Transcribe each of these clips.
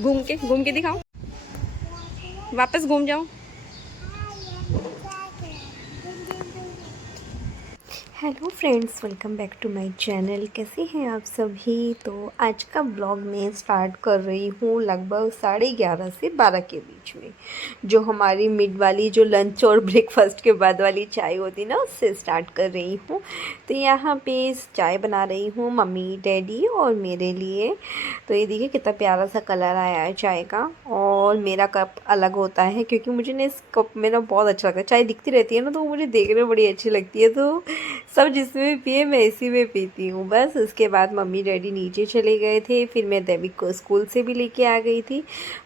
घूम के दिखाओ, वापस घूम जाओ। Hello friends, welcome back to my channel. कैसे हैं आप सभी। तो आज का ब्लॉग मैं स्टार्ट कर रही हूँ लगभग 11:30 से 12 के बीच में। जो हमारी मिड वाली जो लंच और ब्रेकफास्ट के बाद वाली चाय होती ना, उससे स्टार्ट कर रही हूँ। तो यहाँ पे चाय बना रही हूँ मम्मी डैडी और मेरे लिए। तो ये देखिए कितना प्यारा सा कलर आया है चाय का। और मेरा कप अलग होता है क्योंकि मुझे ना इस कप में ना बहुत अच्छा लगता है। चाय दिखती रहती है ना तो मुझे देखने में बड़ी अच्छी लगती है। तो सब जिसमें भी पिए मैं इसी में पीती हूँ बस। उसके बाद मम्मी डैडी नीचे चले गए थे, फिर मैं देविक को स्कूल से भी लेके आ गई थी।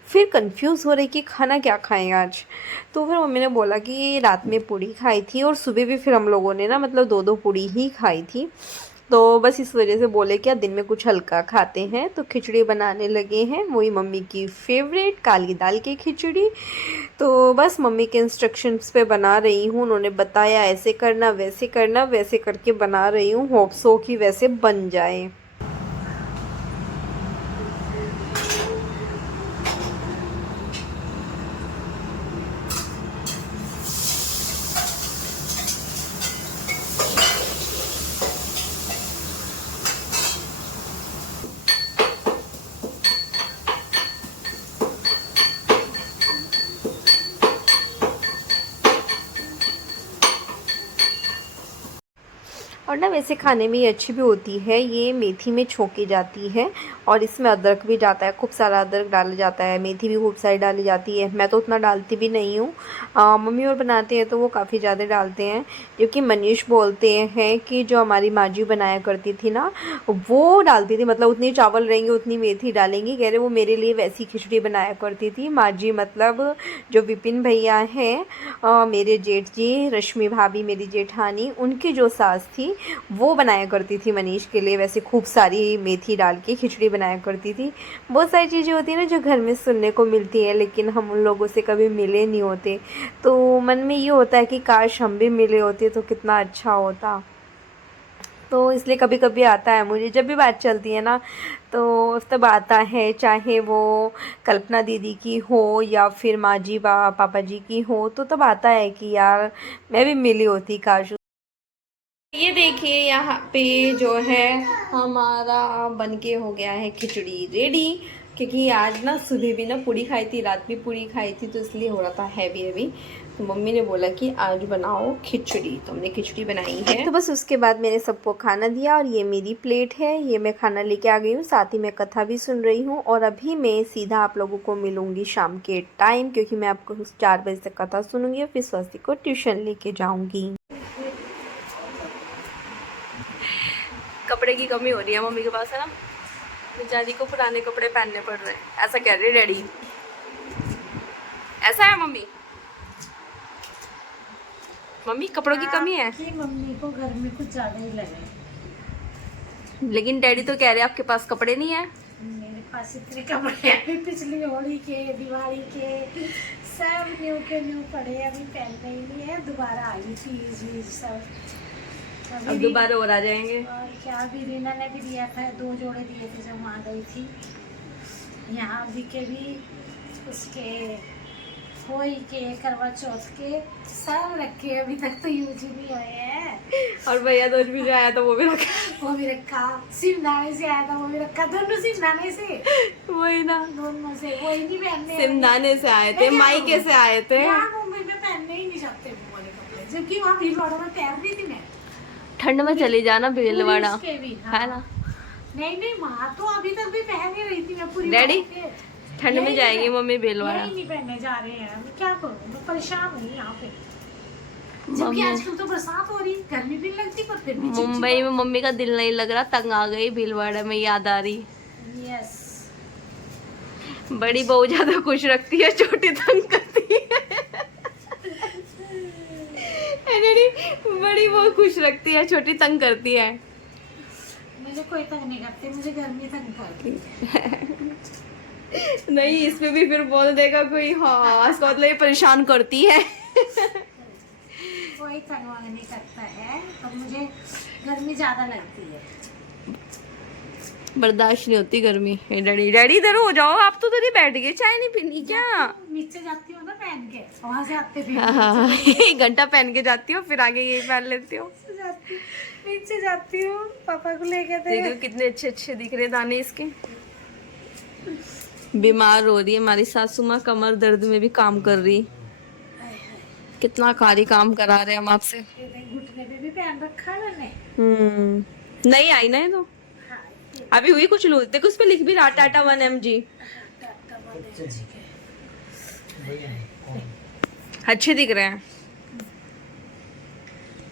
फिर कंफ्यूज हो रही कि खाना क्या खाएं आज। तो फिर मम्मी ने बोला कि रात में पूड़ी खाई थी और सुबह भी फिर हम लोगों ने ना मतलब 2-2 पूड़ी ही खाई थी। तो बस इस वजह से बोले क्या दिन में कुछ हल्का खाते हैं। तो खिचड़ी बनाने लगे हैं, वही मम्मी की फेवरेट काली दाल की खिचड़ी। तो बस मम्मी के इंस्ट्रक्शंस पे बना रही हूँ। उन्होंने बताया ऐसे करना वैसे करना, वैसे करके बना रही हूँ। होप सो कि वैसे बन जाए। और ना वैसे खाने में ये अच्छी भी होती है। ये मेथी में छोंकी जाती है और इसमें अदरक भी जाता है, खूब सारा अदरक डाला जाता है, मेथी भी खूब सारी डाली जाती है। मैं तो उतना डालती भी नहीं हूँ। मम्मी और बनाते हैं तो वो काफ़ी ज़्यादा डालते हैं। क्योंकि मनीष बोलते हैं कि जो हमारी माँ जी बनाया करती थी ना, वो डालती थी, मतलब उतनी चावल रहेंगे उतनी मेथी डालेंगी। कह रहे वो मेरे लिए वैसी खिचड़ी बनाया करती थी माँ जी। मतलब जो विपिन भैया हैं, मेरे जेठ जी, रश्मि भाभी मेरी जेठानी, उनकी जो सास थी वो बनाया करती थी मनीष के लिए वैसे खूब सारी मेथी डाल के खिचड़ी बनाया करती थी। बहुत सारी चीज़ें होती हैं ना जो घर में सुनने को मिलती हैं, लेकिन हम उन लोगों से कभी मिले नहीं होते। तो मन में ये होता है कि काश हम भी मिले होते तो कितना अच्छा होता। तो इसलिए कभी कभी आता है मुझे, जब भी बात चलती है ना तो तब आता है। चाहे वो कल्पना दीदी की हो या फिर माँ जी पापा जी की हो, तो तब आता है कि यार मैं भी मिली होती काश। ये देखिए यहाँ पे जो है हमारा बन के हो गया है खिचड़ी रेडी। क्योंकि आज ना सुबह भी ना पूड़ी खाई थी, रात भी पूड़ी खाई थी, तो इसलिए हो रहा था हैवी हैवी। तो मम्मी ने बोला कि आज बनाओ खिचड़ी, तो हमने खिचड़ी बनाई है। तो बस उसके बाद मैंने सबको खाना दिया और ये मेरी प्लेट है, ये मैं खाना लेके आ गई हूँ। साथ ही मैं कथा भी सुन रही हूँ। और अभी मैं सीधा आप लोगों को मिलूंगी शाम के टाइम, क्योंकि मैं आपको 4 बजे तक कथा सुनूंगी और फिर स्वस्ति को ट्यूशन लेके जाऊँगी। कपड़े की कमी हो रही है मम्मी के पास, है ना। बेचारी को पुराने कपड़े पहनने पड़ रहे हैं, ऐसा कह रही डैडी। ऐसा है मम्मी, मम्मी कपड़ों की कमी है। मम्मी को घर में कुछ ज्यादा ही लगे। लेकिन डैडी तो कह रहे हैं आपके पास कपड़े नहीं है। मेरे पास इतने कपड़े हैं, पिछली होली के, दिवाली के, सब न्यू के न्यू पड़े, अभी पहनने ही नहीं है। दोबारा आई थी सब, अब दोबारा और आ जाएंगे। और क्या, अभी रीना ने भी दिया था, 2 जोड़े दिए थे जब वहाँ गई थी। यहाँ अभी के भी उसके होली के, करवा चौथ के सब रखे, अभी तक तो यूज ही नहीं हुए हैं। और भैया दोस्त भी जो आया था वो भी रखा। वो भी रखा, सिमदाने से आया था वो भी रखा, दोनों सिमदाने से, वही ना, दोनों से। वही नहीं पहनने, सिमदाने से आए थे, मायके से आए थे। यहाँ मुंबई में पहनने ही नहीं चाहते वो वाले कपड़े, जबकि वहाँ भीलवाड़ा में पहन रही थी मैं। ठंड में चली जाना भीलवाड़ा, हाँ। है ना। नहीं नहीं, वहाँ तो अभी तक भी पहन ही रही थी मैं पूरी। डैडी ठंड में जाएंगे मम्मी भीलवाड़ा। यही नहीं पहनने जा रहे हैं, मैं क्या करूँ, मैं परेशान हूँ यहाँ पे। जबकि आजकल तो बरसात हो रही, गर्मी भी लगती, पर फिर भी मुंबई में मम्मी का दिल नहीं लग रहा, तंग आ गई, भीलवाड़ा में याद आ रही। यस। बड़ी बहू ज्यादा खुश रखती है, छोटी तंग करती है। बड़ी बहू खुश रखती है, छोटी तंग करती है। मुझे कोई तंग नहीं करती, मुझे गर्मी तंग करती। नहीं, इसमें भी फिर बोल देगा कोई, हाँ इसका मतलब ये परेशान करती है। कोई तंग वंग नहीं करता है, पर मुझे गर्मी ज्यादा लगती है। बर्दाश्त नहीं होती गर्मी। हे डैडी, डैडी इधर हो जाओ, आप तो उधर ही बैठ गए, चाय नहीं पीनी क्या? नीचे जाती हूँ ना पहन के, वहाँ से आते फिर हाँ, 1 घंटा पहन के जाती हो, फिर आगे यही पहन लेती हो। नीचे जाती हूँ पापा को लेके। देखो कितने अच्छे अच्छे दिख रहे दाने इसके। बीमार हो रही है हमारी सासू माँ, कमर दर्द में भी काम कर रही। कितना कारी काम करा रहे हैं हम आपसे। घुटने पे भी पहन रखा है मैंने। नहीं आई ना ये तो, अभी हुई कुछ लूज। देखो उस पे लिख भी रहा टाटा 1mg। अच्छे दिख रहे हैं।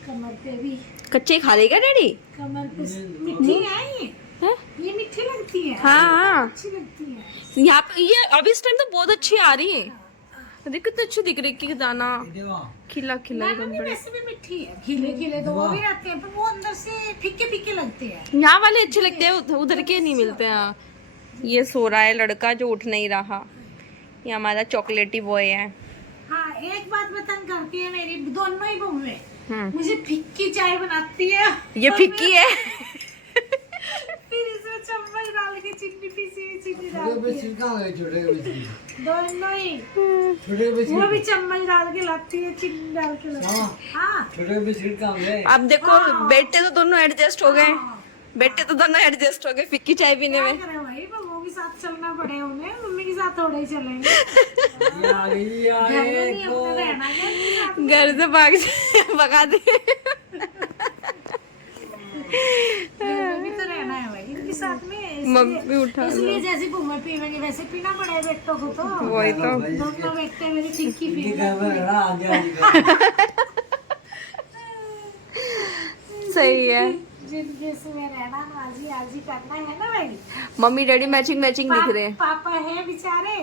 कमर पे भी कच्चे खा लेगा डैडी? कमर पे मीठी है ये मीठी लगती है। हाँ अच्छी लगती है। यहाँ पे ये अभी इस टाइम तो बहुत अच्छी आ रही है। देखो कितने अच्छे दिख रहे कि दाना खिला खिला एकदम बड़े। वैसे भी मीठी है, खिले खिले तो वो भी रहते हैं, पर वो अंदर से फीके फीके लगते हैं। यहाँ वाले अच्छे लगते हैं, उधर के नहीं मिलते हैं। ये सो रहा है लड़का जो उठ नहीं रहा। ये हमारा चॉकलेटी बॉय है। हाँ, एक बात पसंद करती है मेरी दोनों ही बहुएं। मुझे फिक्की चाय बनाती है। ये फिक्की है। फिर इसमें चम्मच डाल के चीनी, पिसी हुई चीनी डालती है। दोनों ही। वो भी चम्मच डाल के लाती है, चीनी डाल के लाती है। हाँ। अब देखो बेटे तो दोनों एडजस्ट हो गए। बेटे तो दोनों एडजस्ट हो गए फिक्की चाय पीने में। क्या करें भाई, बहू के साथ चलना पड़े उन्हें, मम्मी के साथ थोड़े ही चलेंगे। घर में नहीं अपने रहना है, घर से भगा दे। घर में भी तो रहना है भाई इनके साथ में। मम्मी उठा इसलिए जैसे घूमर पीवेंगे वैसे पीना पड़ेगा बेटों को तो। वही तो। दोनों बेटे मेरी फिक्की पी। सही है। जिनके इसमें रहना आजी आजी करना है ना भाई। मम्मी डैडी मैचिंग मैचिंग दिख रहे हैं। पापा है बेचारे,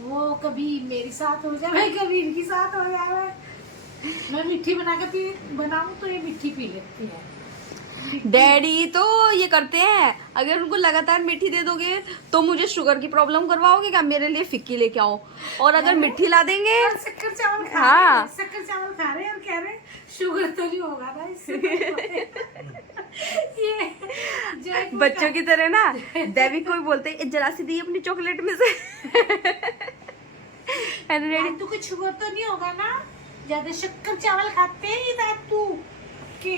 वो कभी मेरे साथ हो जाए, कभी इनके साथ हो जाए। मैं मीठी बना के बनाऊं तो ये मीठी पी लेती है। डैडी तो ये करते हैं, अगर उनको लगातार मीठी दे दोगे तो मुझे शुगर की प्रॉब्लम करवाओगे क्या? मेरे लिए फिक्की लेके आओ। और अगर मिठी ला देंगे, शक्कर चावल खा हाँ, शक्कर चावल खा रहे हैं और कह रहे हैं शुगर तो नहीं होगा ना इससे। ये बच्चों की तरह ना देवी को भी बोलते हैं जरा सी दी अपनी चॉकलेट में से। डैडी तो कुछ शुगर तो नहीं होगा ना, ज्यादा शक्कर चावल खाते हैं दादू के,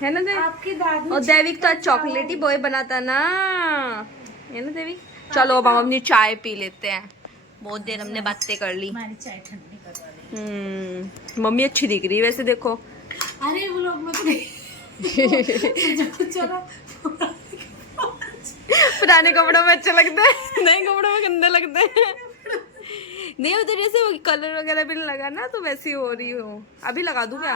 है ना देवी? आपकी दादी। और देविक तो चॉकलेटी बॉय बनाता ना, है ना देवी? चलो अब हम अपनी चाय पी लेते हैं, बहुत देर हमने बातें कर ली। हमारी चाय ठंडी करवा ली। मम्मी अच्छी दिख रही है वैसे देखो। अरे वो लोग मत चलो पुराने कपड़ों में अच्छे लगते हैं, नए कपड़ों में गंदे लगते हैं। नहीं उधर जैसे कलर वगैरह भी लगा ना तो वैसी हो रही हो। अभी लगा दूं क्या?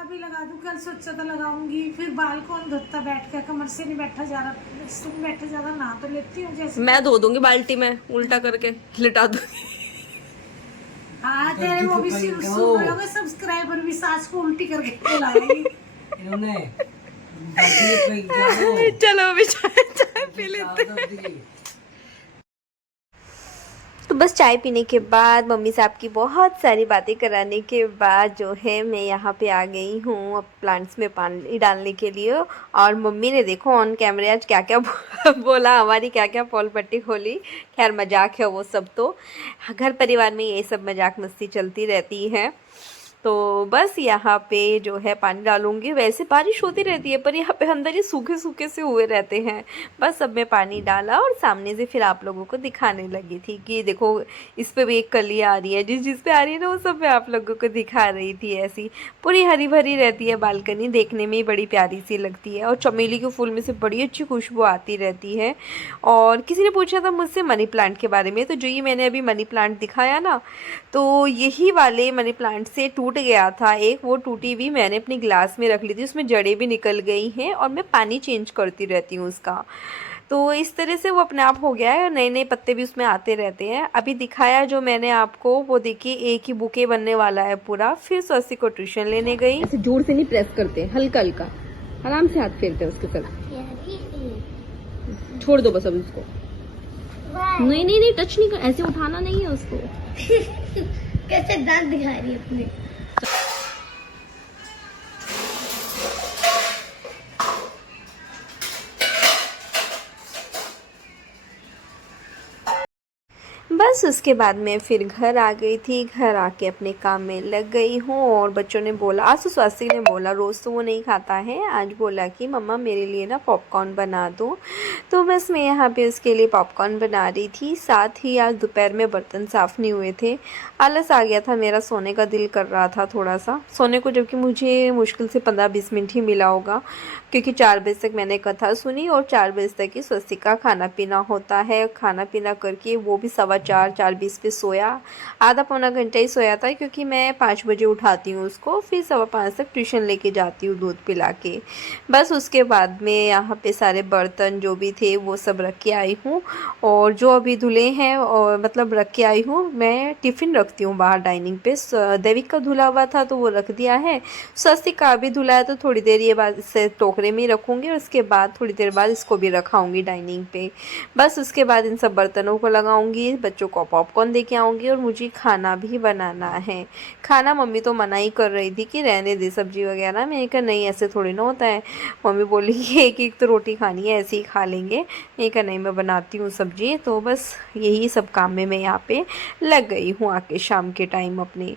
अभी लगा दूं, कल सोचा था लगाऊंगी, फिर बाल कौन धोता बैठ कर, कमर से नहीं बैठा जा रहा, इससे बैठा ज्यादा ना तो लेती हूँ जैसे। मैं धो दूंगी बाल्टी में, उल्टा करके लिटा दूंगी। हाँ तेरे वो भी सब्सक्राइबर भी सास को उल्टी करके लाएंगे। चलो अभी चाय पी लेते हैं। तो बस चाय पीने के बाद मम्मी साहब की बहुत सारी बातें कराने के बाद जो है मैं यहाँ पे आ गई हूँ अब प्लांट्स में पानी डालने के लिए। और मम्मी ने देखो ऑन कैमरे आज क्या क्या बोला, हमारी क्या क्या पॉल पट्टी खोली। खैर मजाक है वो सब, तो घर परिवार में ये सब मजाक मस्ती चलती रहती है। तो बस यहाँ पे जो है पानी डालूंगी। वैसे बारिश होती रहती है पर यहाँ पे अंदर ही सूखे सूखे से हुए रहते हैं। बस अब मैं पानी डाला और सामने से फिर आप लोगों को दिखाने लगी थी कि देखो इस पे भी एक कली आ रही है, जिस पे आ रही है ना वो सब मैं आप लोगों को दिखा रही थी। ऐसी पूरी हरी भरी रहती है बालकनी, देखने में ही बड़ी प्यारी सी लगती है। और चमेली के फूल में से बड़ी अच्छी खुशबू आती रहती है। और किसी ने पूछा था मुझसे मनी प्लांट के बारे में, तो जो ये मैंने अभी मनी प्लांट दिखाया ना, तो यही वाले मनी प्लांट से टूट गया था एक, वो टूटी हुई मैंने अपनी ग्लास में रख ली थी, उसमें जड़ें भी निकल गई हैं और मैं पानी चेंज करती रहती हूँ उसका। तो इस तरह से वो अपने आप हो गया है और नए नए पत्ते भी उसमें आते रहते हैं। अभी दिखाया जो मैंने आपको वो देखिए एक ही बुके बनने वाला है पूरा। फिर स्वास्थ्य को ट्यूशन लेने गई। ऐसे जोर से नहीं प्रेस करते, हल्का हल्का आराम से हाथ फेरते हैं उसके साथ। छोड़ दो बस अब उसको। नहीं नहीं नहीं टच नहीं कर, ऐसे उठाना नहीं है उसको। कैसे दांत दिखा रही है अपने। बस उसके बाद मैं फिर घर आ गई थी। घर आके अपने काम में लग गई हूँ और बच्चों ने बोला, आज तो स्वास्तिक ने बोला, रोज़ तो वो नहीं खाता है, आज बोला कि मम्मा मेरे लिए ना पॉपकॉर्न बना दो। तो बस मैं यहाँ पे उसके लिए पॉपकॉर्न बना रही थी। साथ ही आज दोपहर में बर्तन साफ़ नहीं हुए थे, आलस आ गया था, मेरा सोने का दिल कर रहा था थोड़ा सा सोने को, जबकि मुझे मुश्किल से 15-20 मिनट ही मिला होगा, क्योंकि 4 बजे तक मैंने कथा सुनी और 4 बजे तक ही स्वस्तिक का खाना पीना होता है। खाना पीना करके वो भी 4:15-4:20 पे सोया, आधा पौना घंटा ही सोया था, क्योंकि मैं 5 बजे उठाती हूँ उसको, फिर 4:15 तक ट्यूशन लेके जाती हूँ दूध पिला के। बस उसके बाद में यहाँ पे सारे बर्तन जो भी थे वो सब रख के आई हूँ, और जो अभी धुले हैं और मतलब रख के आई हूँ। मैं टिफ़िन रखती हूँ बाहर डाइनिंग पे, दैविक का धुला हुआ था तो वो रख दिया है, स्वस्तिक का भी धुला है तो थोड़ी देर ये बाद से टोकरे में ही रखूँगी, उसके बाद थोड़ी देर बाद इसको भी रखाऊँगी डाइनिंग पे। बस उसके बाद इन सब बर्तनों को लगाऊंगी, बच्चों को पॉपकॉर्न दे के आऊँगी, और मुझे खाना भी बनाना है। खाना मम्मी तो मना ही कर रही थी कि रहने दे सब्जी वगैरह, मैंने कहा नहीं ऐसे थोड़ी ना होता है। मम्मी बोली कि एक एक तो रोटी खानी है, ऐसे ही खा लेंगे। मैंने कहा नहीं, मैं बनाती हूँ सब्जी। तो बस यही सब काम में मैं यहाँ पे लग गई हूँ आके शाम के टाइम अपने।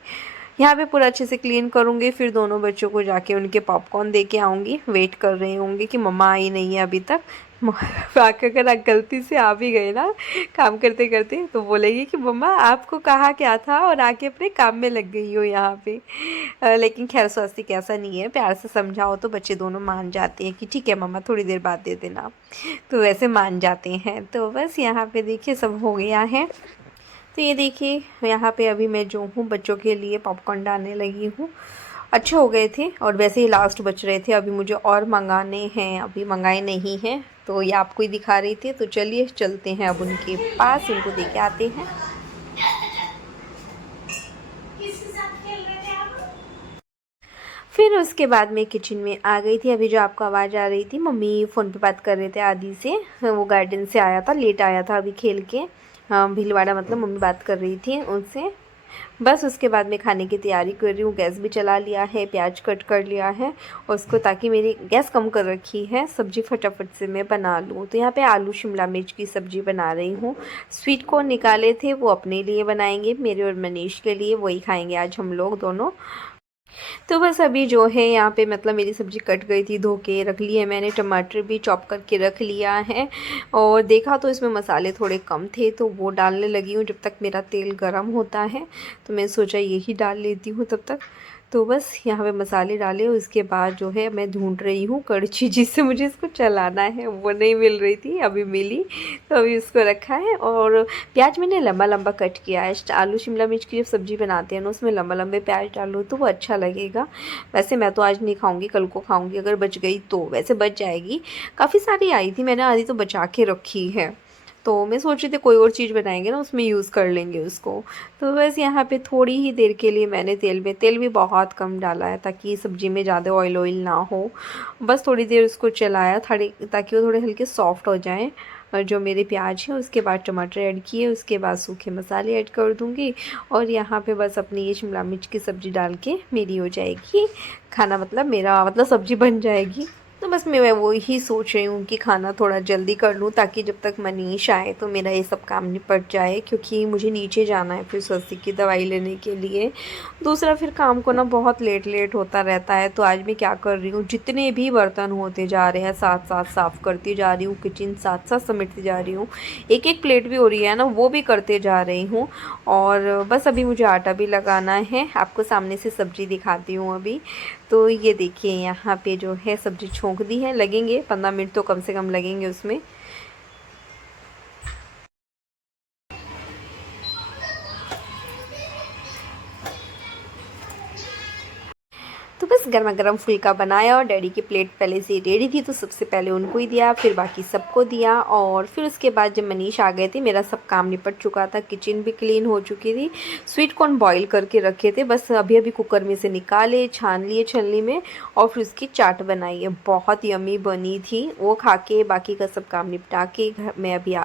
यहाँ पे पूरा अच्छे से क्लीन करूँगी, फिर दोनों बच्चों को जाके उनके पॉपकॉर्न दे के आऊँगी। वेट कर रहे होंगे कि मम्मा आई नहीं है अभी तक। वाकई अगर आप गलती से आ भी गए ना काम करते करते, तो बोलेगी कि मम्मा आपको कहा क्या था और आके अपने काम में लग गई हो यहाँ पे। लेकिन खैर स्वस्तिक ऐसा नहीं है, प्यार से समझाओ तो बच्चे दोनों मान जाते हैं कि ठीक है मम्मा थोड़ी देर बाद दे देना, तो वैसे मान जाते हैं। तो बस यहाँ पे देखिए सब हो गया है। तो ये देखिए यहाँ पे अभी मैं जो हूँ बच्चों के लिए पॉपकॉर्न डालने लगी हूँ। अच्छे हो गए थे और वैसे ही लास्ट बच रहे थे, अभी मुझे और मंगाने हैं, अभी मंगाए नहीं हैं, तो ये आपको ही दिखा रही थी। तो चलिए चलते हैं अब उनके पास, उनको दे के आते हैं। किसके साथ खेल रहे थे आप? फिर उसके बाद मैं किचन में आ गई थी। अभी जो आपको आवाज़ आ रही थी, मम्मी फ़ोन पे बात कर रहे थे आदि से, वो गार्डन से आया था, लेट आया था अभी खेल के। हाँ भीलवाड़ा, मतलब मम्मी बात कर रही थी उनसे। बस उसके बाद मैं खाने की तैयारी कर रही हूँ, गैस भी चला लिया है, प्याज कट कर लिया है उसको, ताकि मेरी गैस कम कर रखी है, सब्ज़ी फटाफट से मैं बना लूँ। तो यहाँ पे आलू शिमला मिर्च की सब्ज़ी बना रही हूँ। स्वीट कॉर्न निकाले थे, वो अपने लिए बनाएंगे, मेरे और मनीष के लिए, वही खाएंगे आज हम लोग दोनों। तो बस अभी जो है यहाँ पे मतलब मेरी सब्ज़ी कट गई थी, धो के रख ली है मैंने, टमाटर भी चॉप करके रख लिया है, और देखा तो इसमें मसाले थोड़े कम थे तो वो डालने लगी हूँ जब तक मेरा तेल गर्म होता है। तो मैं सोचा यही डाल लेती हूँ तब तक। तो बस यहाँ पे मसाले डाले, उसके बाद जो है मैं ढूंढ रही हूँ कड़छी जिससे मुझे इसको चलाना है, वो नहीं मिल रही थी, अभी मिली तो अभी उसको रखा है। और प्याज मैंने लंबा लंबा कट किया है, आलू शिमला मिर्च की जब सब्ज़ी बनाते हैं ना उसमें लंबा लंबे प्याज डालो तो वो अच्छा लगेगा। वैसे मैं तो आज नहीं खाऊंगी, कल को खाऊंगी अगर बच गई तो, वैसे बच जाएगी। काफ़ी सारी आई थी, मैंने आधी तो बचा के रखी है, तो मैं सोच रही थी कोई और चीज़ बनाएंगे ना उसमें यूज़ कर लेंगे उसको। तो बस यहाँ पे थोड़ी ही देर के लिए मैंने तेल भी बहुत कम डाला है ताकि सब्ज़ी में ज़्यादा ऑयल ना हो। बस थोड़ी देर उसको चलाया ताकि वो थोड़े हल्के सॉफ्ट हो जाएं, और जो मेरे प्याज है उसके बाद टमाटर ऐड किए, उसके बाद सूखे मसाले ऐड कर दूँगी, और यहाँ पे बस अपनी ये शिमला मिर्च की सब्ज़ी डाल के मेरी हो जाएगी खाना, मतलब मेरा मतलब सब्ज़ी बन जाएगी। तो बस मैं वो ही सोच रही हूँ कि खाना थोड़ा जल्दी कर लूँ ताकि जब तक मनीष आए तो मेरा ये सब काम निपट जाए, क्योंकि मुझे नीचे जाना है फिर स्वस्तिक की दवाई लेने के लिए। दूसरा फिर काम को ना बहुत लेट होता रहता है। तो आज मैं क्या कर रही हूँ, जितने भी बर्तन होते जा रहे हैं साथ साथ साफ़ करती जा रही हूँ, किचन साथ साथ समेटती जा रही हूँ, एक एक प्लेट भी हो रही है ना वो भी करते जा रही हूँ। और बस अभी मुझे आटा भी लगाना है, आपको सामने से सब्ज़ी दिखाती हूँ अभी। तो ये देखिए यहाँ पे जो है सब्ज़ी छोंक दी है, लगेंगे 15 मिनट तो कम से कम लगेंगे उसमें। तो बस गर्मा गर्म फुल्का बनाया, और डैडी की प्लेट पहले से रेडी थी तो सबसे पहले उनको ही दिया, फिर बाकी सबको दिया। और फिर उसके बाद जब मनीष आ गए थे मेरा सब काम निपट चुका था, किचन भी क्लीन हो चुकी थी, स्वीट कॉर्न बॉईल करके रखे थे, बस अभी अभी कुकर में से निकाले, छान लिए छलनी में, और फिर उसकी चाट बनाई है, बहुत यम्मी बनी थी। वो खा के बाकी का सब काम निपटा के घर में अभी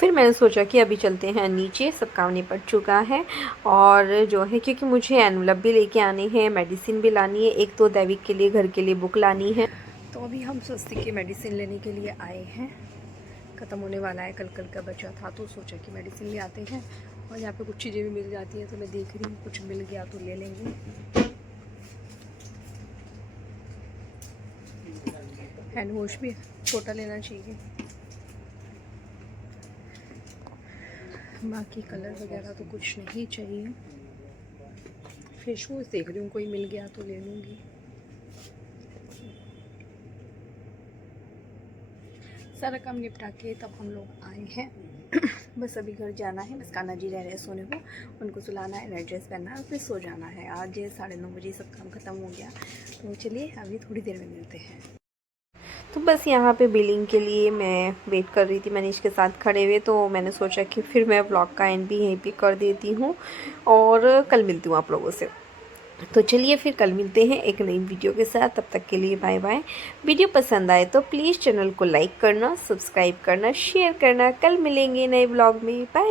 फिर मैंने सोचा कि अभी चलते हैं नीचे, सब काम निपट चुका है। और जो है क्योंकि मुझे एनवलप भी लेके आनी है, मेडिसिन भी लानी है, एक तो दैविक के लिए घर के लिए बुक लानी है। तो अभी हम स्वस्तिक की मेडिसिन लेने के लिए आए हैं। ख़त्म होने वाला है, कल का बचा था तो सोचा कि मेडिसिन ले आते हैं। और यहाँ पे कुछ चीज़ें भी मिल जाती हैं तो मैं देख रही हूँ कुछ मिल गया तो ले लेंगे। हैंड वॉश भी छोटा लेना चाहिए। बाकी कलर वगैरह तो कुछ नहीं चाहिए। फेस वॉश देख रही हूँ कोई मिल गया तो ले लूँगी। सारा काम निपटा के तब हम लोग आए हैं। बस अभी घर जाना है। बस कान्हा जी रह रहे हैं सोने को, उनको सुलाना है, नाइट ड्रेस पहनना है, फिर सो जाना है। आज 9:30 बजे सब काम ख़त्म हो गया। तो चलिए अभी थोड़ी देर में मिलते हैं। तो बस यहाँ पे बिलिंग के लिए मैं वेट कर रही थी मनीष के साथ खड़े हुए, तो मैंने सोचा कि फिर मैं व्लॉग का एंड भी यहीं पे कर देती हूँ और कल मिलती हूँ आप लोगों से। तो चलिए फिर कल मिलते हैं एक नई वीडियो के साथ। तब तक के लिए बाय बाय। वीडियो पसंद आए तो प्लीज़ चैनल को लाइक करना, सब्सक्राइब करना, शेयर करना। कल मिलेंगे नए व्लॉग में। बाय।